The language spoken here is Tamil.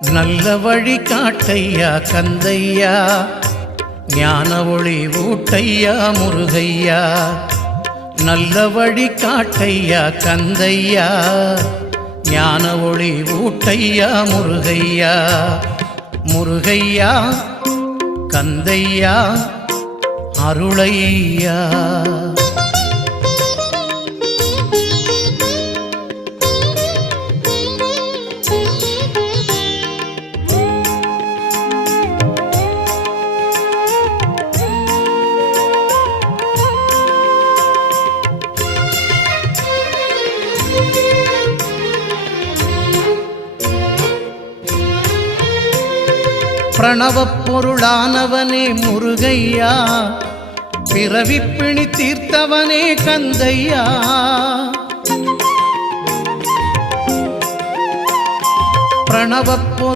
நல்ல வழி காட்டையா கந்தையா, ஞான ஒளி ஊட்டையா முருகையா. நல்ல வழி காட்டையா கந்தையா, ஞான ஒளி ஊட்டையா முருகையா. முருகையா கந்தையா அருளையா. பிரணவப் பொருளானவனே முருகையா, பிறவிப் பிணி தீர்த்தவனே கந்தையா. பிரணவப்